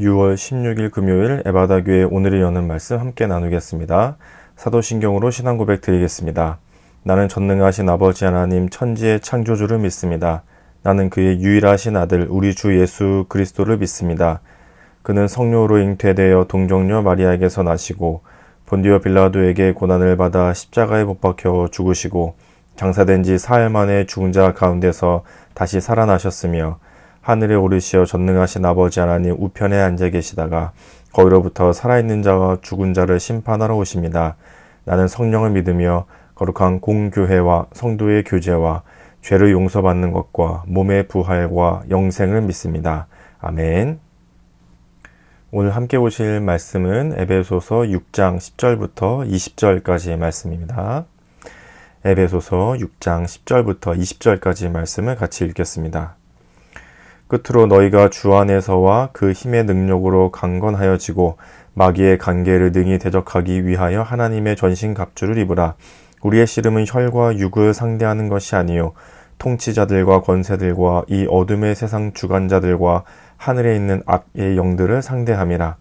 6월 16일 금요일 에바다 교회 오늘의 여는 말씀 함께 나누겠습니다. 사도신경으로 신앙 고백 드리겠습니다. 나는 전능하신 아버지 하나님 천지의 창조주를 믿습니다. 나는 그의 유일하신 아들 우리 주 예수 그리스도를 믿습니다. 그는 성령으로 잉태되어 동정녀 마리아에게서 나시고 본디오 빌라도에게 고난을 받아 십자가에 못 박혀 죽으시고 장사된 지 사흘 만에 죽은 자 가운데서 다시 살아나셨으며 하늘에 오르시어 전능하신 아버지 하나님 우편에 앉아 계시다가 거기로부터 살아있는 자와 죽은 자를 심판하러 오십니다. 나는 성령을 믿으며 거룩한 공교회와 성도의 교제와 죄를 용서받는 것과 몸의 부활과 영생을 믿습니다. 아멘. 오늘 함께 보실 말씀은 에베소서 6장 10절부터 20절까지의 말씀입니다. 에베소서 6장 10절부터 20절까지의 말씀을 같이 읽겠습니다. 끝으로 너희가 주 안에서와 그 힘의 능력으로 강건하여지고 마귀의 관계를 능히 대적하기 위하여 하나님의 전신갑주를 입으라. 우리의 씨름은 혈과 육을 상대하는 것이 아니요 통치자들과 권세들과 이 어둠의 세상 주관자들과 하늘에 있는 악의 영들을 상대함이라.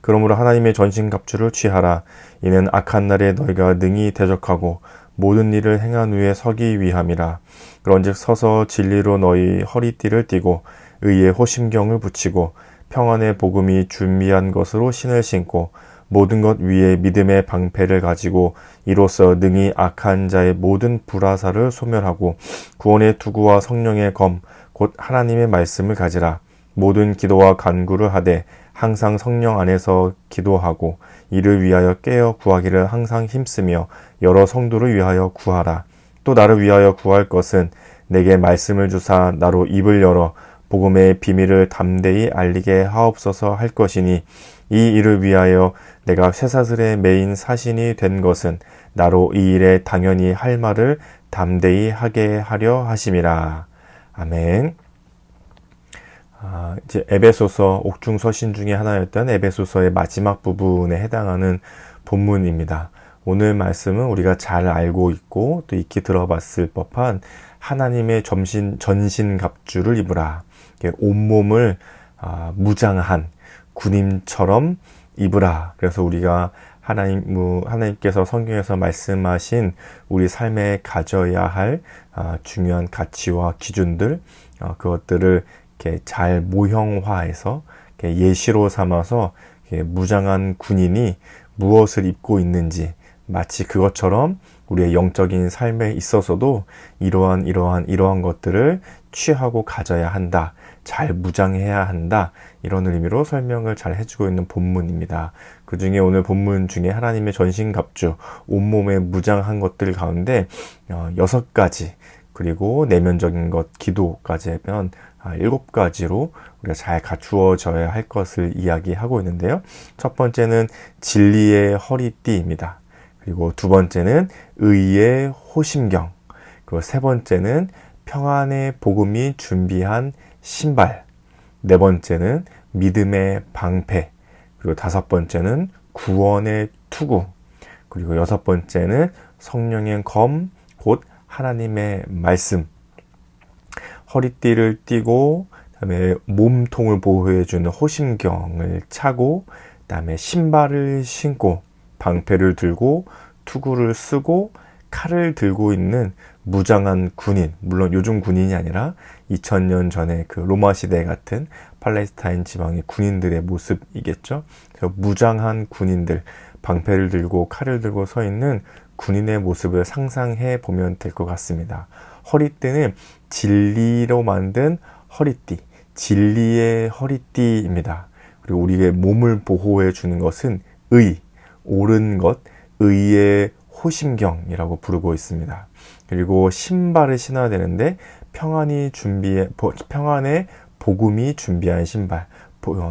그러므로 하나님의 전신갑주를 취하라. 이는 악한 날에 너희가 능히 대적하고 모든 일을 행한 후에 서기 위함이라. 그런즉 서서 진리로 너희 허리띠를 띠고 의의 호심경을 붙이고 평안의 복음이 준비한 것으로 신을 신고 모든 것 위에 믿음의 방패를 가지고 이로써 능히 악한 자의 모든 불화살을 소멸하고 구원의 투구와 성령의 검 곧 하나님의 말씀을 가지라. 모든 기도와 간구를 하되 항상 성령 안에서 기도하고 이를 위하여 깨어 구하기를 항상 힘쓰며 여러 성도를 위하여 구하라. 또 나를 위하여 구할 것은 내게 말씀을 주사 나로 입을 열어 복음의 비밀을 담대히 알리게 하옵소서 할 것이니 이 일을 위하여 내가 쇠사슬에 매인 사신이 된 것은 나로 이 일에 당연히 할 말을 담대히 하게 하려 하심이라. 아멘. 이제 에베소서 옥중서신 중에 하나였던 에베소서의 마지막 부분에 해당하는 본문입니다. 오늘 말씀은 우리가 잘 알고 있고 또 익히 들어봤을 법한 하나님의 전신갑주를 입으라. 온몸을 무장한 군인처럼 입으라. 그래서 우리가 하나님께서 성경에서 말씀하신 우리 삶에 가져야 할 중요한 가치와 기준들, 그것들을 이렇게 잘 모형화해서 이렇게 예시로 삼아서 이렇게 무장한 군인이 무엇을 입고 있는지 마치 그것처럼 우리의 영적인 삶에 있어서도 이러한 것들을 취하고 가져야 한다. 잘 무장해야 한다. 이런 의미로 설명을 잘 해주고 있는 본문입니다. 그 중에 오늘 본문 중에 하나님의 전신갑주, 온몸에 무장한 것들 가운데 6가지, 그리고 내면적인 것, 기도까지 하면 7가지로 우리가 잘 갖추어져야 할 것을 이야기하고 있는데요. 첫 번째는 진리의 허리띠입니다. 그리고 두 번째는 의의 호심경, 그리고 세 번째는 평안의 복음이 준비한 신발, 네 번째는 믿음의 방패, 그리고 다섯 번째는 구원의 투구, 그리고 여섯 번째는 성령의 검, 곧 하나님의 말씀. 허리띠를 띠고 그다음에 몸통을 보호해주는 호심경을 차고 그다음에 신발을 신고 방패를 들고 투구를 쓰고 칼을 들고 있는 무장한 군인, 물론 요즘 군인이 아니라 2000년 전에 그 로마 시대 같은 팔레스타인 지방의 군인들의 모습이겠죠. 그래서 무장한 군인들, 방패를 들고 칼을 들고 서 있는 군인의 모습을 상상해 보면 될 것 같습니다. 허리띠는 진리로 만든 허리띠, 진리의 허리띠입니다. 그리고 우리의 몸을 보호해 주는 것은 의, 옳은 것, 의의 호심경이라고 부르고 있습니다. 그리고 신발을 신어야 되는데 평안의 복음이 준비한 신발,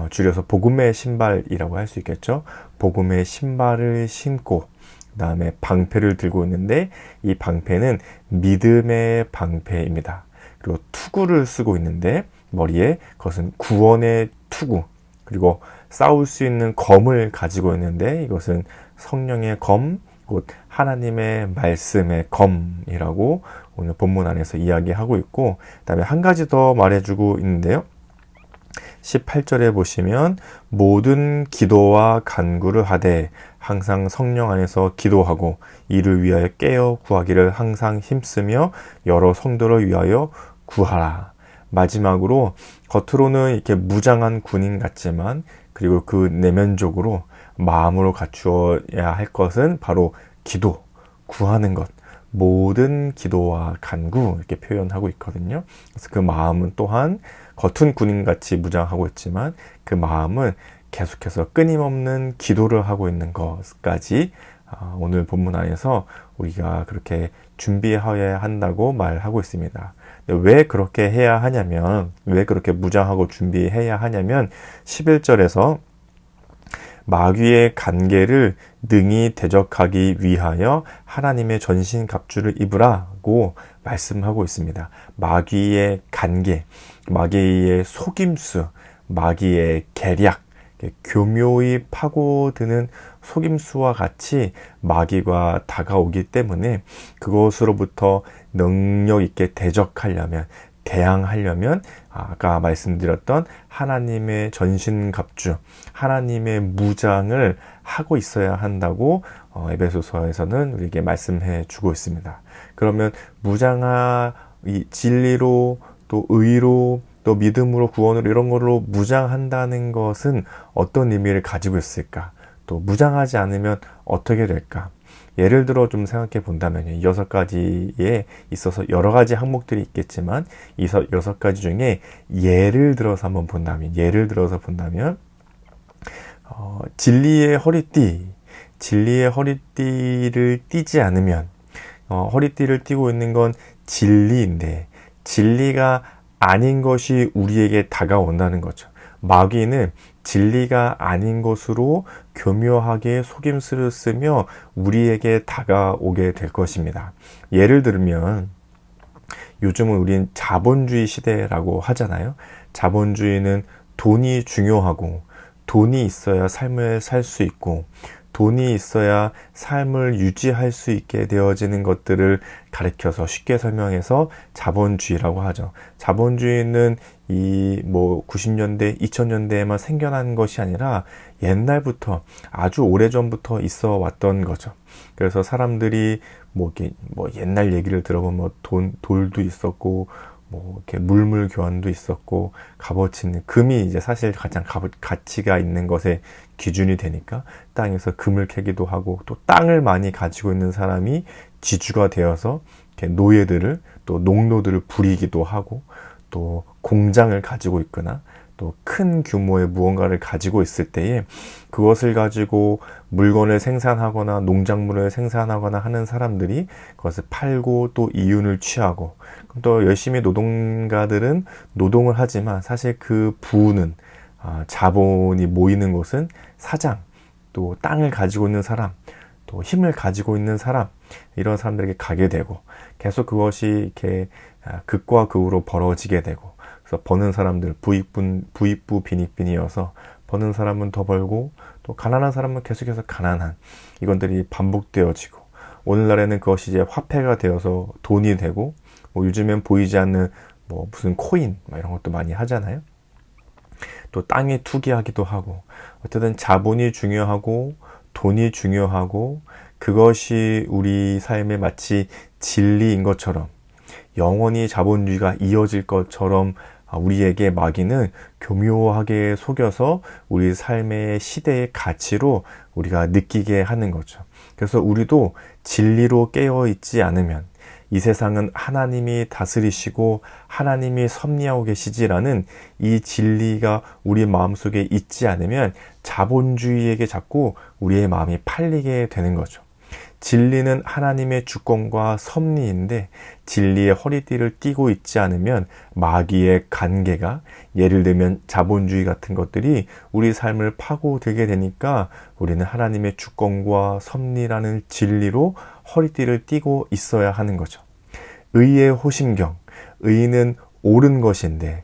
줄여서 복음의 신발이라고 할 수 있겠죠. 복음의 신발을 신고 그 다음에 방패를 들고 있는데 이 방패는 믿음의 방패입니다. 그리고 투구를 쓰고 있는데 머리에 그것은 구원의 투구, 그리고 싸울 수 있는 검을 가지고 있는데 이것은 성령의 검, 곧 하나님의 말씀의 검이라고 오늘 본문 안에서 이야기하고 있고, 그 다음에 한 가지 더 말해주고 있는데요. 18절에 보시면 모든 기도와 간구를 하되 항상 성령 안에서 기도하고 이를 위하여 깨어 구하기를 항상 힘쓰며 여러 성도를 위하여 구하라. 마지막으로 겉으로는 이렇게 무장한 군인 같지만 그리고 그 내면적으로 마음으로 갖추어야 할 것은 바로 기도, 구하는 것. 모든 기도와 간구 이렇게 표현하고 있거든요. 그래서 그 마음은 또한 겉은 군인같이 무장하고 있지만 그 마음은 계속해서 끊임없는 기도를 하고 있는 것까지 오늘 본문 안에서 우리가 그렇게 준비해야 한다고 말하고 있습니다. 왜 그렇게 해야 하냐면, 왜 그렇게 무장하고 준비해야 하냐면 11절에서 마귀의 간계를 능히 대적하기 위하여 하나님의 전신갑주를 입으라고 말씀하고 있습니다. 마귀의 간계, 마귀의 속임수, 마귀의 계략, 교묘히 파고드는 속임수와 같이 마귀가 다가오기 때문에 그것으로부터 능력 있게 대적하려면, 대항하려면 아까 말씀드렸던 하나님의 전신갑주, 하나님의 무장을 하고 있어야 한다고 에베소서에서는 우리에게 말씀해 주고 있습니다. 그러면 이 진리로 또 의로 또 믿음으로 구원으로 이런 걸로 무장한다는 것은 어떤 의미를 가지고 있을까? 또 무장하지 않으면 어떻게 될까? 예를 들어 좀 생각해 본다면 이 6가지에 있어서 여러 가지 항목들이 있겠지만 이 6가지 중에 예를 들어서 본다면 진리의 허리띠를 띠지 않으면 허리띠를 띠고 있는 건 진리인데 진리가 아닌 것이 우리에게 다가온다는 거죠. 마귀는 진리가 아닌 것으로 교묘하게 속임수를 쓰며 우리에게 다가오게 될 것입니다. 예를 들면 요즘은 우린 자본주의 시대라고 하잖아요. 자본주의는 돈이 중요하고 돈이 있어야 삶을 살 수 있고 돈이 있어야 삶을 유지할 수 있게 되어지는 것들을 가리켜서 쉽게 설명해서 자본주의라고 하죠. 자본주의는 90년대, 2000년대에만 생겨난 것이 아니라 옛날부터 아주 오래전부터 있어 왔던 거죠. 그래서 사람들이 옛날 얘기를 들어보면 돌도 있었고 이렇게 물물 교환도 있었고 값어치는 금이 이제 사실 가장 가치가 있는 것의 기준이 되니까 땅에서 금을 캐기도 하고 또 땅을 많이 가지고 있는 사람이 지주가 되어서 이렇게 노예들을 또 농노들을 부리기도 하고 또 공장을 가지고 있거나 또 큰 규모의 무언가를 가지고 있을 때에 그것을 가지고 물건을 생산하거나 농작물을 생산하거나 하는 사람들이 그것을 팔고 또 이윤을 취하고 또 열심히 노동가들은 노동을 하지만 사실 그 부는 자본이 모이는 곳은 사장, 또 땅을 가지고 있는 사람, 또 힘을 가지고 있는 사람 이런 사람들에게 가게 되고 계속 그것이 이렇게 극과 극으로 벌어지게 되고 그래서 버는 사람들 부익부 빈익빈이어서 버는 사람은 더 벌고 또 가난한 사람은 계속해서 가난한 이것들이 반복되어지고 오늘날에는 그것이 이제 화폐가 되어서 돈이 되고 요즘엔 보이지 않는 무슨 코인 이런 것도 많이 하잖아요. 또 땅에 투기하기도 하고 어쨌든 자본이 중요하고 돈이 중요하고 그것이 우리 삶에 마치 진리인 것처럼 영원히 자본주의가 이어질 것처럼 우리에게 마귀는 교묘하게 속여서 우리 삶의 시대의 가치로 우리가 느끼게 하는 거죠. 그래서 우리도 진리로 깨어 있지 않으면 이 세상은 하나님이 다스리시고 하나님이 섭리하고 계시지라는 이 진리가 우리 마음속에 있지 않으면 자본주의에게 자꾸 우리의 마음이 팔리게 되는 거죠. 진리는 하나님의 주권과 섭리인데 진리의 허리띠를 띠고 있지 않으면 마귀의 간계가 예를 들면 자본주의 같은 것들이 우리 삶을 파고들게 되니까 우리는 하나님의 주권과 섭리라는 진리로 허리띠를 띠고 있어야 하는 거죠. 의의 호심경, 의는 옳은 것인데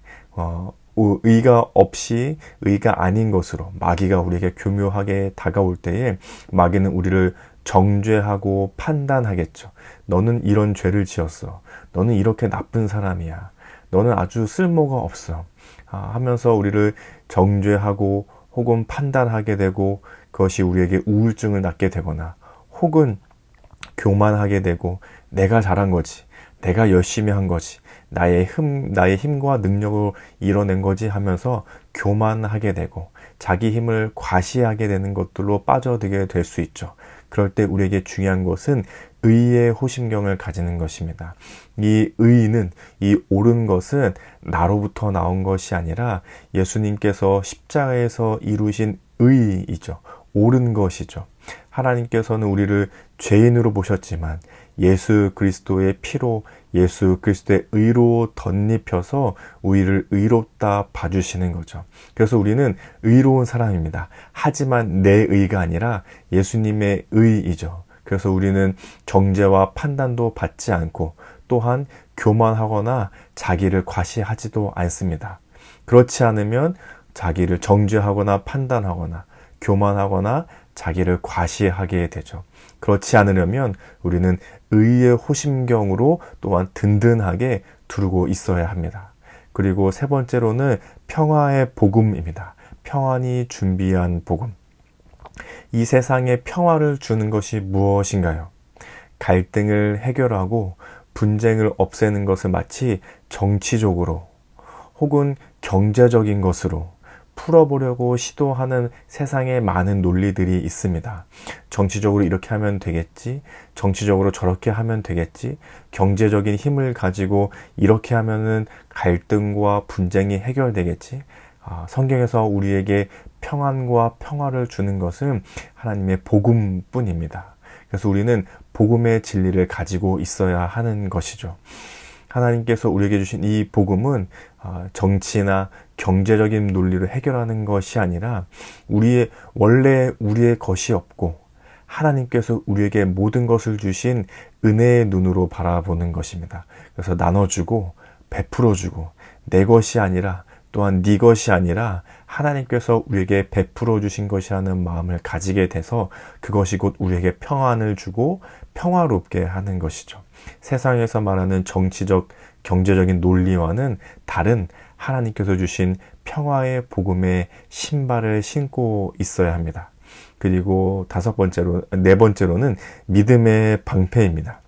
의가 없이 의가 아닌 것으로 마귀가 우리에게 교묘하게 다가올 때에 마귀는 우리를 정죄하고 판단하겠죠. 너는 이런 죄를 지었어. 너는 이렇게 나쁜 사람이야. 너는 아주 쓸모가 없어. 하면서 우리를 정죄하고 혹은 판단하게 되고 그것이 우리에게 우울증을 낳게 되거나 혹은 교만하게 되고 내가 잘한 거지, 내가 열심히 한 거지, 나의 힘과 능력으로 이뤄낸 거지 하면서 교만하게 되고 자기 힘을 과시하게 되는 것들로 빠져들게 될 수 있죠. 그럴 때 우리에게 중요한 것은 의의 호심경을 가지는 것입니다. 이 의는, 이 옳은 것은 나로부터 나온 것이 아니라 예수님께서 십자가에서 이루신 의이죠. 옳은 것이죠. 하나님께서는 우리를 죄인으로 보셨지만 예수 그리스도의 피로, 예수 그리스도의 의로 덧입혀서 우리를 의롭다 봐주시는 거죠. 그래서 우리는 의로운 사람입니다. 하지만 내 의가 아니라 예수님의 의이죠. 그래서 우리는 정죄와 판단도 받지 않고 또한 교만하거나 자기를 과시하지도 않습니다. 그렇지 않으면 자기를 정죄하거나 판단하거나 교만하거나 자기를 과시하게 되죠. 그렇지 않으려면 우리는 의의 호심경으로 또한 든든하게 두르고 있어야 합니다. 그리고 세 번째로는 평화의 복음입니다. 평안이 준비한 복음. 이 세상에 평화를 주는 것이 무엇인가요? 갈등을 해결하고 분쟁을 없애는 것을 마치 정치적으로 혹은 경제적인 것으로 풀어보려고 시도하는 세상에 많은 논리들이 있습니다. 정치적으로 이렇게 하면 되겠지, 정치적으로 저렇게 하면 되겠지, 경제적인 힘을 가지고 이렇게 하면은 갈등과 분쟁이 해결되겠지. 성경에서 우리에게 평안과 평화를 주는 것은 하나님의 복음뿐입니다. 그래서 우리는 복음의 진리를 가지고 있어야 하는 것이죠. 하나님께서 우리에게 주신 이 복음은 정치나 경제적인 논리로 해결하는 것이 아니라 원래 우리의 것이 없고 하나님께서 우리에게 모든 것을 주신 은혜의 눈으로 바라보는 것입니다. 그래서 나눠주고 베풀어주고 내 것이 아니라 또한 네 것이 아니라 하나님께서 우리에게 베풀어 주신 것이라는 마음을 가지게 돼서 그것이 곧 우리에게 평안을 주고 평화롭게 하는 것이죠. 세상에서 말하는 정치적, 경제적인 논리와는 다른 하나님께서 주신 평화의 복음의 신발을 신고 있어야 합니다. 그리고 네 번째로는 믿음의 방패입니다.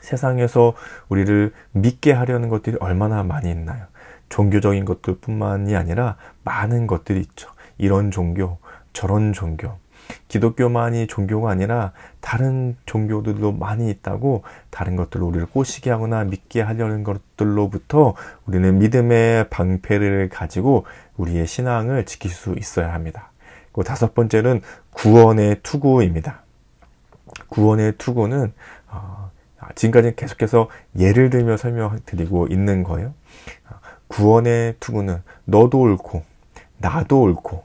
세상에서 우리를 믿게 하려는 것들이 얼마나 많이 있나요? 종교적인 것들뿐만이 아니라 많은 것들이 있죠. 이런 종교, 저런 종교. 기독교만이 종교가 아니라 다른 종교들도 많이 있다고 다른 것들로 우리를 꼬시게 하거나 믿게 하려는 것들로부터 우리는 믿음의 방패를 가지고 우리의 신앙을 지킬 수 있어야 합니다. 그리고 다섯 번째는 구원의 투구입니다. 구원의 투구는 지금까지 계속해서 예를 들며 설명드리고 있는 거예요. 구원의 투구는 너도 옳고 나도 옳고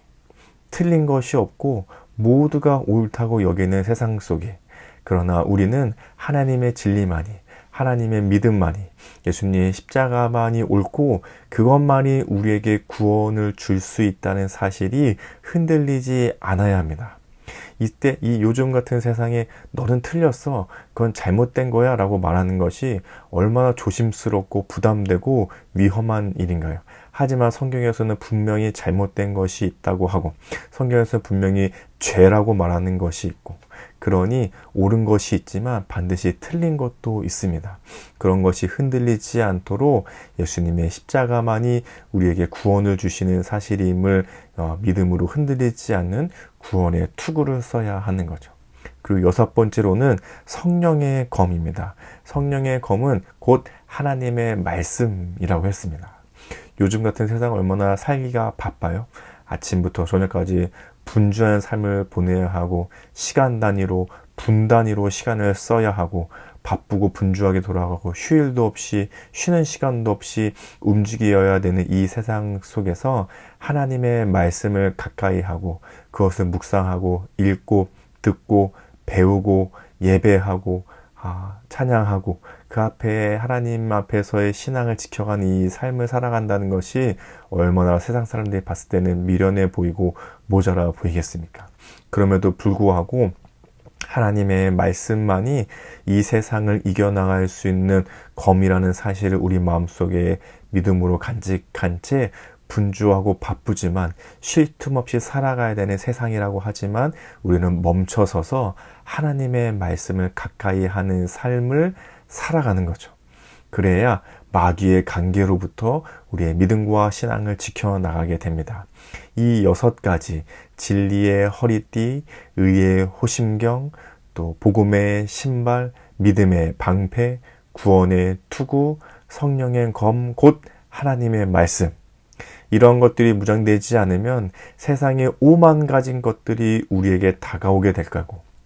틀린 것이 없고 모두가 옳다고 여기는 세상 속에, 그러나 우리는 하나님의 진리만이, 하나님의 믿음만이, 예수님의 십자가만이 옳고 그것만이 우리에게 구원을 줄 수 있다는 사실이 흔들리지 않아야 합니다. 이때 이 요즘 같은 세상에 너는 틀렸어, 그건 잘못된 거야 라고 말하는 것이 얼마나 조심스럽고 부담되고 위험한 일인가요? 하지만 성경에서는 분명히 잘못된 것이 있다고 하고 성경에서는 분명히 죄라고 말하는 것이 있고, 그러니 옳은 것이 있지만 반드시 틀린 것도 있습니다. 그런 것이 흔들리지 않도록 예수님의 십자가만이 우리에게 구원을 주시는 사실임을 믿음으로 흔들리지 않는 구원의 투구를 써야 하는 거죠. 그리고 여섯 번째로는 성령의 검입니다. 성령의 검은 곧 하나님의 말씀이라고 했습니다. 요즘 같은 세상 얼마나 살기가 바빠요. 아침부터 저녁까지 분주한 삶을 보내야 하고 시간 단위로 분 단위로 시간을 써야 하고 바쁘고 분주하게 돌아가고 휴일도 없이 쉬는 시간도 없이 움직여야 되는 이 세상 속에서 하나님의 말씀을 가까이 하고 그것을 묵상하고 읽고 듣고 배우고 예배하고 찬양하고 그 앞에 하나님 앞에서의 신앙을 지켜가는 이 삶을 살아간다는 것이 얼마나 세상 사람들이 봤을 때는 미련해 보이고 모자라 보이겠습니까? 그럼에도 불구하고 하나님의 말씀만이 이 세상을 이겨나갈 수 있는 검이라는 사실을 우리 마음속에 믿음으로 간직한 채 분주하고 바쁘지만 쉴 틈 없이 살아가야 되는 세상이라고 하지만 우리는 멈춰서서 하나님의 말씀을 가까이 하는 삶을 살아가는 거죠. 그래야 마귀의 관계로부터 우리의 믿음과 신앙을 지켜나가게 됩니다. 이 6가지, 진리의 허리띠, 의의 호심경, 또 복음의 신발, 믿음의 방패, 구원의 투구, 성령의 검, 곧 하나님의 말씀. 이런 것들이 무장되지 않으면 세상에 오만 가진 것들이 우리에게 다가오게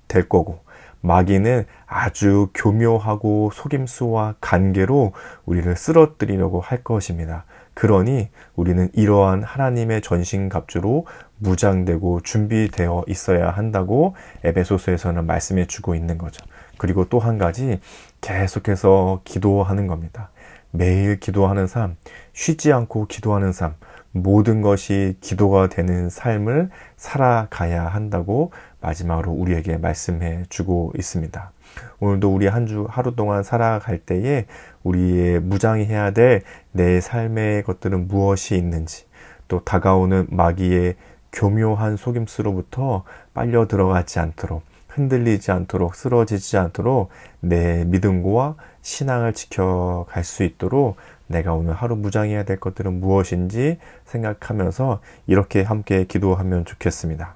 될 거고 마귀는 아주 교묘하고 속임수와 관계로 우리를 쓰러뜨리려고 할 것입니다. 그러니 우리는 이러한 하나님의 전신갑주로 무장되고 준비되어 있어야 한다고 에베소서에서는 말씀해 주고 있는 거죠. 그리고 또 한 가지 계속해서 기도하는 겁니다. 매일 기도하는 삶, 쉬지 않고 기도하는 삶, 모든 것이 기도가 되는 삶을 살아가야 한다고 마지막으로 우리에게 말씀해 주고 있습니다. 오늘도 우리 한 주 하루 동안 살아갈 때에 우리의 무장해야 될 내 삶의 것들은 무엇이 있는지, 또 다가오는 마귀의 교묘한 속임수로부터 빨려 들어가지 않도록, 흔들리지 않도록, 쓰러지지 않도록 내 믿음과 신앙을 지켜갈 수 있도록 내가 오늘 하루 무장해야 될 것들은 무엇인지 생각하면서 이렇게 함께 기도하면 좋겠습니다.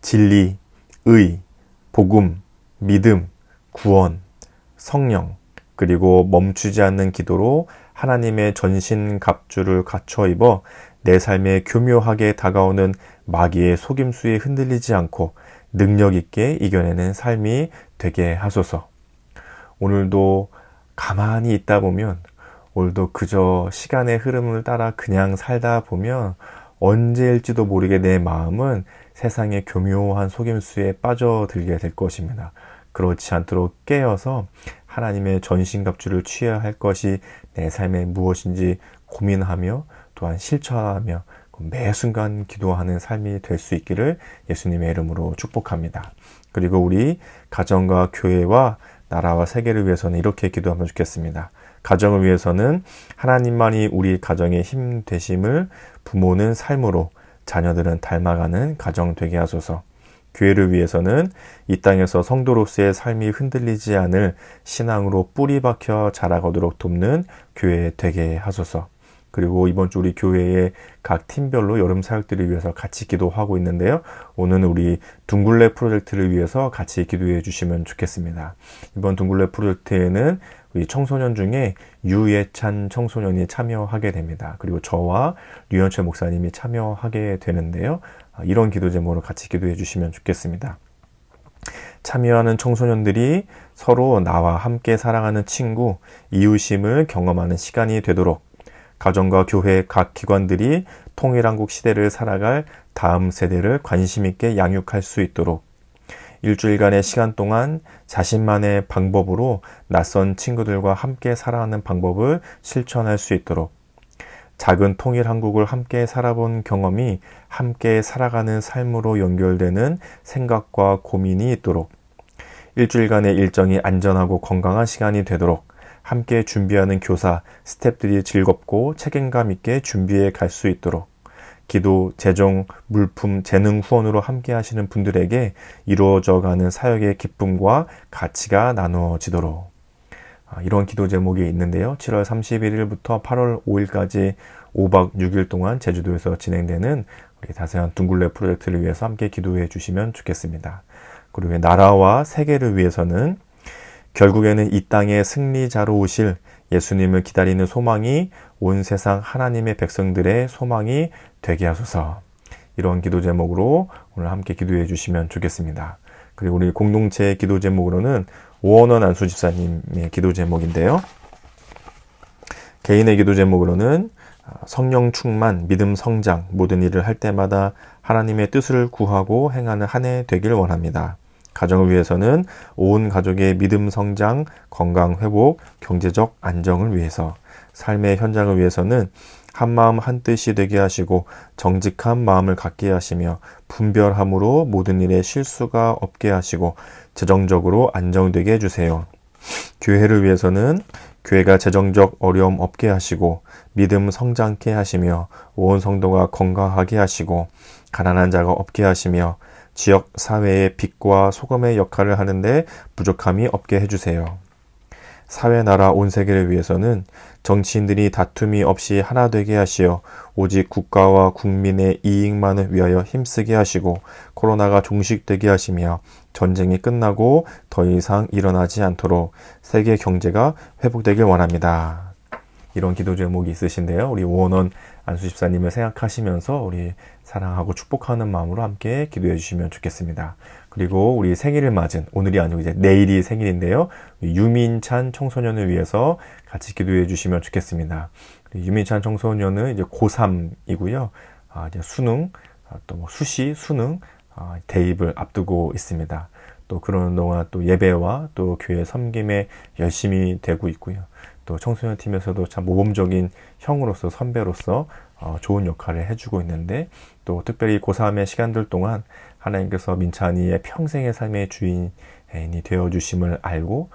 진리, 의, 복음, 믿음, 구원, 성령, 그리고 멈추지 않는 기도로 하나님의 전신갑주를 갖춰 입어 내 삶에 교묘하게 다가오는 마귀의 속임수에 흔들리지 않고 능력 있게 이겨내는 삶이 되게 하소서. 오늘도 가만히 있다 보면, 오늘도 그저 시간의 흐름을 따라 그냥 살다 보면 언제일지도 모르게 내 마음은 세상의 교묘한 속임수에 빠져들게 될 것입니다. 그렇지 않도록 깨어서 하나님의 전신갑주를 취해야 할 것이 내 삶에 무엇인지 고민하며 또한 실천하며 매 순간 기도하는 삶이 될 수 있기를 예수님의 이름으로 축복합니다. 그리고 우리 가정과 교회와 나라와 세계를 위해서는 이렇게 기도하면 좋겠습니다. 가정을 위해서는 하나님만이 우리 가정의 힘 되심을 부모는 삶으로, 자녀들은 닮아가는 가정 되게 하소서. 교회를 위해서는 이 땅에서 성도로서의 삶이 흔들리지 않을 신앙으로 뿌리 박혀 자라가도록 돕는 교회 되게 하소서. 그리고 이번 주 우리 교회의 각 팀별로 여름 사역들을 위해서 같이 기도하고 있는데요. 오늘은 우리 둥굴레 프로젝트를 위해서 같이 기도해 주시면 좋겠습니다. 이번 둥굴레 프로젝트에는 우리 청소년 중에 유예찬 청소년이 참여하게 됩니다. 그리고 저와 류현철 목사님이 참여하게 되는데요. 이런 기도 제목으로 같이 기도해 주시면 좋겠습니다. 참여하는 청소년들이 서로 나와 함께 살아가는 친구, 이웃임을 경험하는 시간이 되도록 가정과 교회 각 기관들이 통일한국 시대를 살아갈 다음 세대를 관심 있게 양육할 수 있도록 일주일간의 시간 동안 자신만의 방법으로 낯선 친구들과 함께 살아가는 방법을 실천할 수 있도록 작은 통일한국을 함께 살아본 경험이 함께 살아가는 삶으로 연결되는 생각과 고민이 있도록 일주일간의 일정이 안전하고 건강한 시간이 되도록 함께 준비하는 교사, 스태프들이 즐겁고 책임감 있게 준비해 갈 수 있도록 기도, 재정, 물품, 재능 후원으로 함께 하시는 분들에게 이루어져가는 사역의 기쁨과 가치가 나누어지도록 이런 기도 제목이 있는데요. 7월 31일부터 8월 5일까지 5박 6일 동안 제주도에서 진행되는 우리 다세한 둥굴레 프로젝트를 위해서 함께 기도해 주시면 좋겠습니다. 그리고 나라와 세계를 위해서는 결국에는 이 땅의 승리자로 오실 예수님을 기다리는 소망이 온 세상 하나님의 백성들의 소망이 되게 하소서. 이런 기도 제목으로 오늘 함께 기도해 주시면 좋겠습니다. 그리고 우리 공동체 기도 제목으로는 오원원 안수 집사님의 기도 제목인데요. 개인의 기도 제목으로는 성령 충만, 믿음 성장, 모든 일을 할 때마다 하나님의 뜻을 구하고 행하는 한 해 되길 원합니다. 가정을 위해서는 온 가족의 믿음 성장, 건강 회복, 경제적 안정을 위해서, 삶의 현장을 위해서는 한마음 한뜻이 되게 하시고 정직한 마음을 갖게 하시며 분별함으로 모든 일에 실수가 없게 하시고 재정적으로 안정되게 해주세요. 교회를 위해서는 교회가 재정적 어려움 없게 하시고 믿음 성장케 하시며 온 성도가 건강하게 하시고 가난한 자가 없게 하시며 지역 사회의 빛과 소금의 역할을 하는데 부족함이 없게 해주세요. 사회, 나라, 온 세계를 위해서는 정치인들이 다툼이 없이 하나 되게 하시어 오직 국가와 국민의 이익만을 위하여 힘쓰게 하시고 코로나가 종식되게 하시며 전쟁이 끝나고 더 이상 일어나지 않도록 세계 경제가 회복되길 원합니다. 이런 기도 제목이 있으신데요. 우리 오원원 안수 집사님을 생각하시면서 우리 사랑하고 축복하는 마음으로 함께 기도해 주시면 좋겠습니다. 그리고 우리 생일을 맞은, 오늘이 아니고 이제 내일이 생일인데요. 유민찬 청소년을 위해서 같이 기도해 주시면 좋겠습니다. 유민찬 청소년은 이제 고3이고요. 이제 수능, 또 뭐 수시, 수능, 대입을 앞두고 있습니다. 또 그러는 동안 또 예배와 또 교회 섬김에 열심히 되고 있고요. 또 청소년 팀에서도 참 모범적인 형으로서, 선배로서 좋은 역할을 해주고 있는데, 또 특별히 고3의 시간들 동안 하나님께서 민찬이의 평생의 삶의 주인이 되어주심을 알고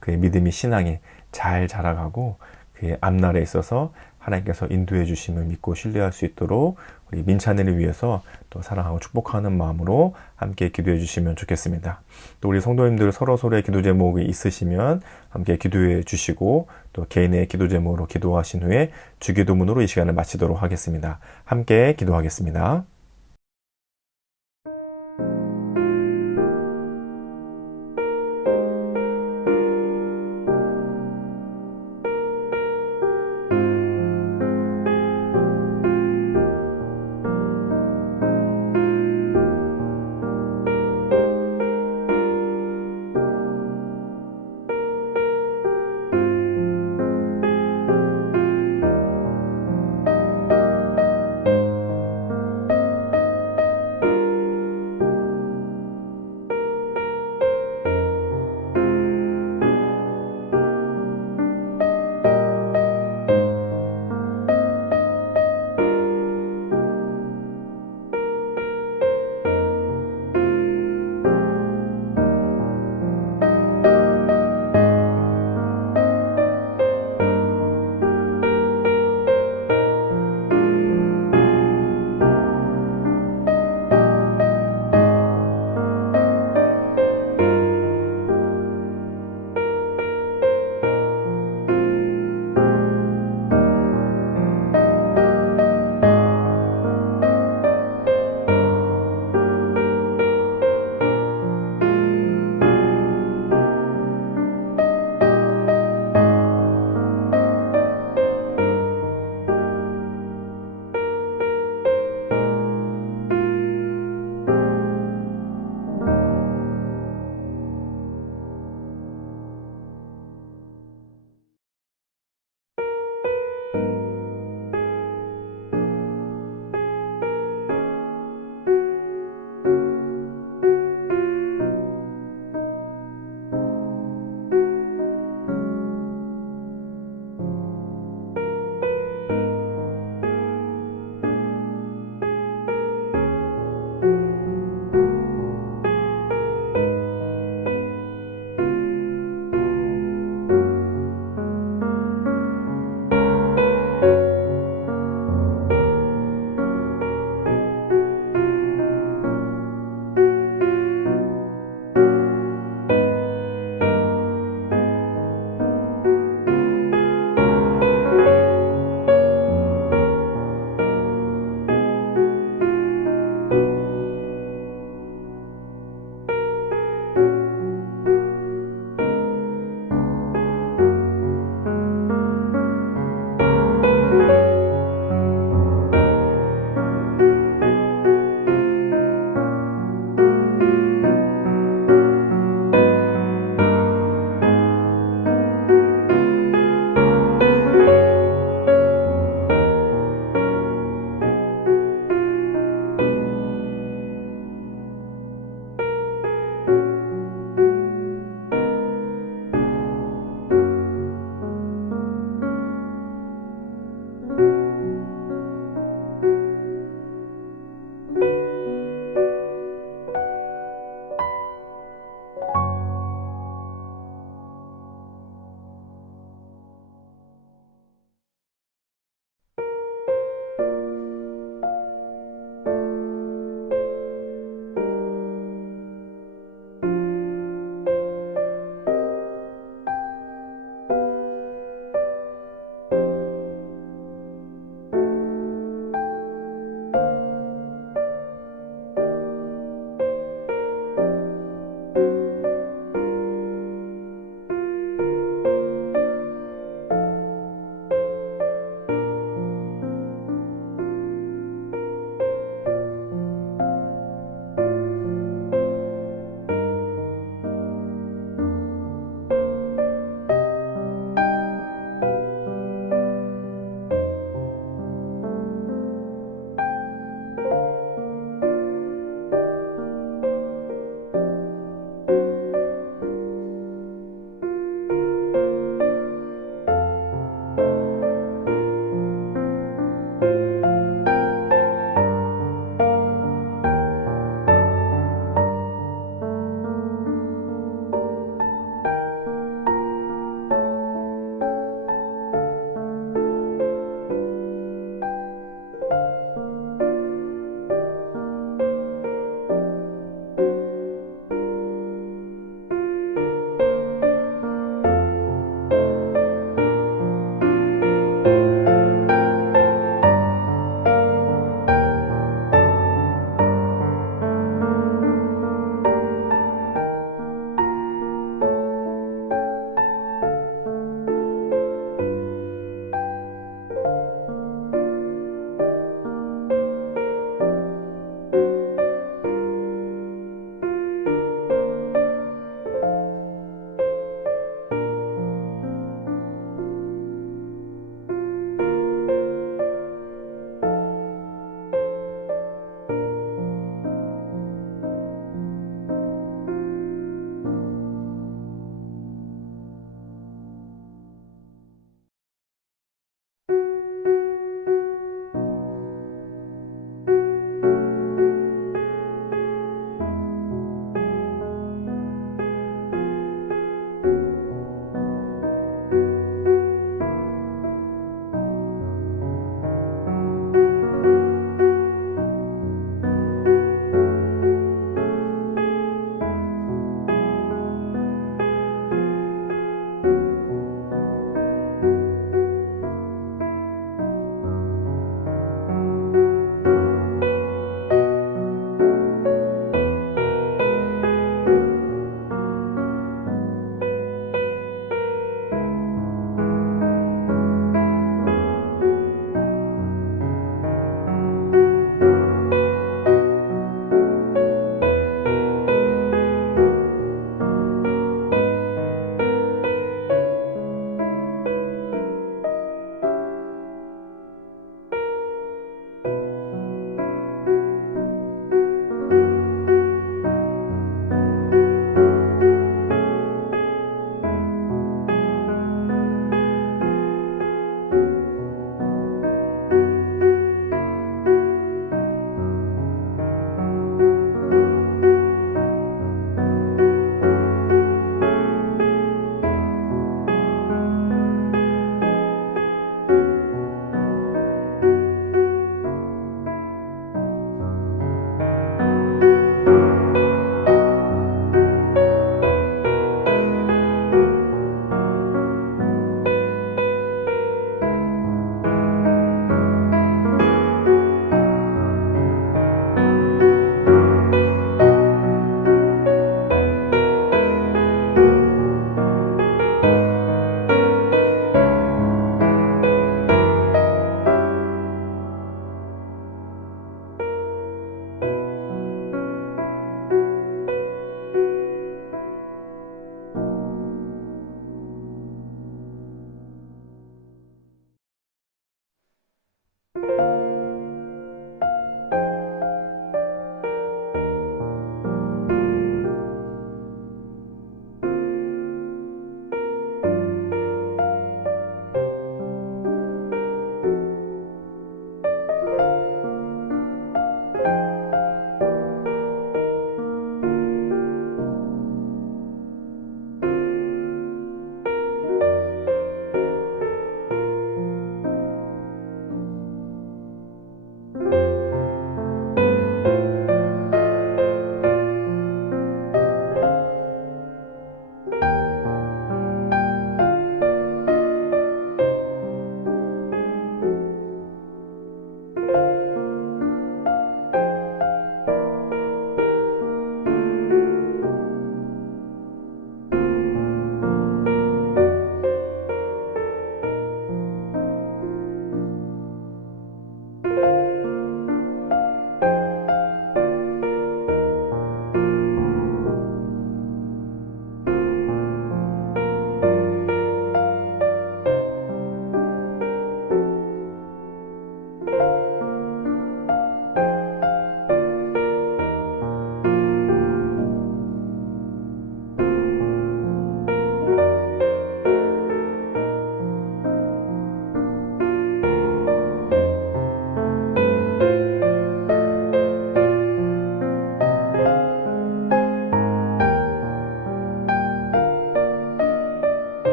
그의 믿음이, 신앙이 잘 자라가고 그의 앞날에 있어서 하나님께서 인도해 주심을 믿고 신뢰할 수 있도록 우리 민찬이를 위해서 또 사랑하고 축복하는 마음으로 함께 기도해 주시면 좋겠습니다. 또 우리 성도님들 서로서로의 기도 제목이 있으시면 함께 기도해 주시고 또 개인의 기도 제목으로 기도하신 후에 주기도문으로 이 시간을 마치도록 하겠습니다. 함께 기도하겠습니다.